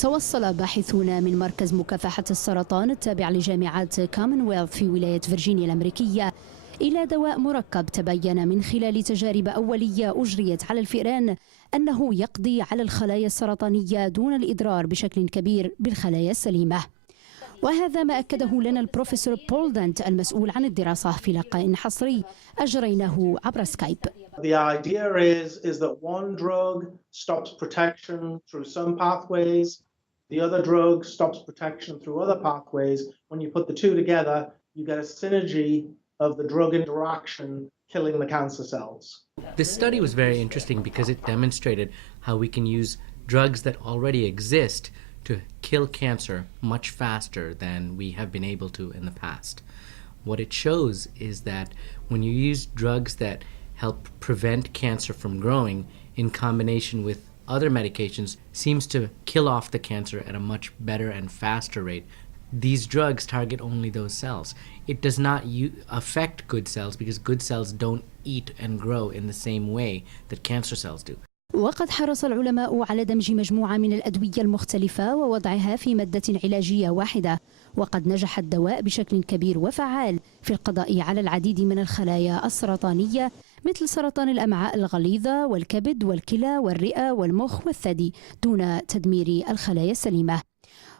توصل باحثون من مركز مكافحة السرطان التابع لجامعات كومنولث في ولاية فيرجينيا الأمريكية إلى دواء مركب تبين من خلال تجارب أولية أجريت على الفئران أنه يقضي على الخلايا السرطانية دون الإضرار بشكل كبير بالخلايا السليمة. وهذا ما أكده لنا البروفيسور بول دانت المسؤول عن الدراسة في لقاء حصري أجريناه عبر سكايب. The idea is that one drug stops protection through some pathways, the other drug stops protection through other pathways. When you put the two together, you get a synergy of the drug interaction killing the cancer cells. This study was very interesting because it demonstrated how we can use drugs that already exist to kill cancer much faster than we have been able to in the past. What it shows is that when you use drugs that help prevent cancer from growing in combination with other medications seems to kill off the cancer at a much better and faster rate. These drugs target only those cells. It does not affect good cells because good cells don't eat and grow in the same way that cancer cells do. وقد حرص العلماء على دمج مجموعة من الأدوية المختلفة ووضعها في مادة علاجية واحدة، وقد نجح الدواء بشكل كبير وفعال في القضاء على العديد من الخلايا السرطانية مثل سرطان الأمعاء الغليظة والكبد والكلى والرئة والمخ والثدي دون تدمير الخلايا السليمة.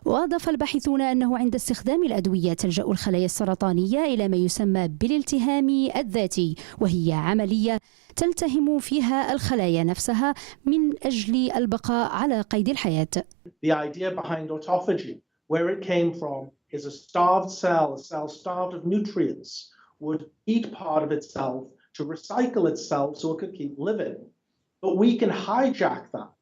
وأضاف الباحثون أنه عند استخدام الأدوية تلجأ الخلايا السرطانية إلى ما يسمى بالالتهام الذاتي، وهي عملية تلتهم فيها الخلايا نفسها من أجل البقاء على قيد الحياة. The idea behind autophagy, where it came from, is a starved cell, a cell starved of nutrients, would eat part of itself to recycle itself so it could keep living. But we can hijack that.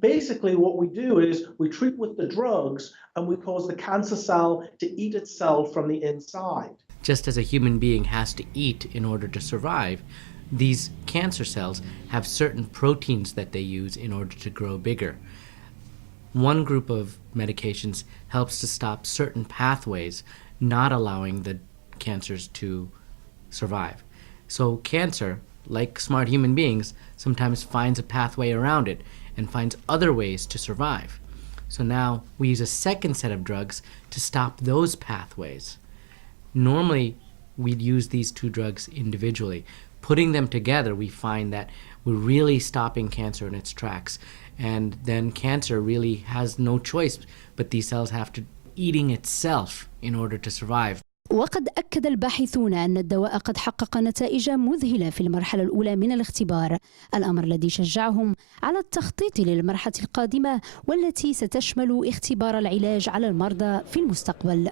Basically, what we do is we treat with the drugs and we cause the cancer cell to eat itself from the inside. Just as a human being has to eat in order to survive, these cancer cells have certain proteins that they use in order to grow bigger. One group of medications helps to stop certain pathways, not allowing the cancers to survive. So cancer, like smart human beings, sometimes finds a pathway around it and finds other ways to survive. So now we use a second set of drugs to stop those pathways. Normally, we'd use these two drugs individually. Putting them together, we find that we're really stopping cancer in its tracks. And then cancer really has no choice, but these cells have to eating itself in order to survive. وقد أكد الباحثون أن الدواء قد حقق نتائج مذهلة في المرحلة الأولى من الاختبار، الأمر الذي شجعهم على التخطيط للمرحلة القادمة والتي ستشمل اختبار العلاج على المرضى في المستقبل.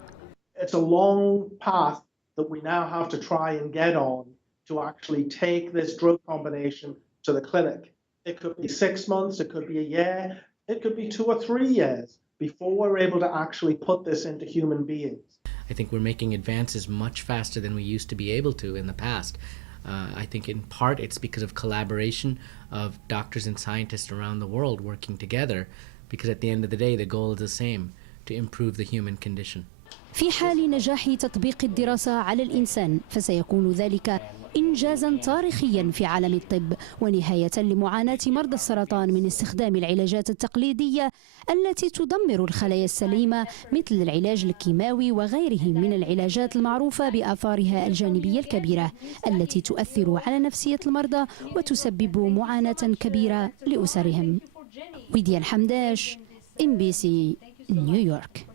It's a long path that we now have to try and get on to actually take this drug combination to the clinic. It could be 6 months, it could be a year, it could be 2 or 3 years before we're able to actually put this into human beings. I think we're making advances much faster than we used to be able to in the past. I think in part it's because of collaboration of doctors and scientists around the world working together, because at the end of the day the goal is the same, to improve the human condition. في حال نجاح تطبيق الدراسة على الإنسان فسيكون ذلك إنجازاً تاريخياً في عالم الطب ونهاية لمعاناة مرضى السرطان من استخدام العلاجات التقليدية التي تدمر الخلايا السليمة مثل العلاج الكيماوي وغيره من العلاجات المعروفة بآثارها الجانبية الكبيرة التي تؤثر على نفسية المرضى وتسبب معاناة كبيرة لأسرهم. ويديان حمداش، MBC نيويورك.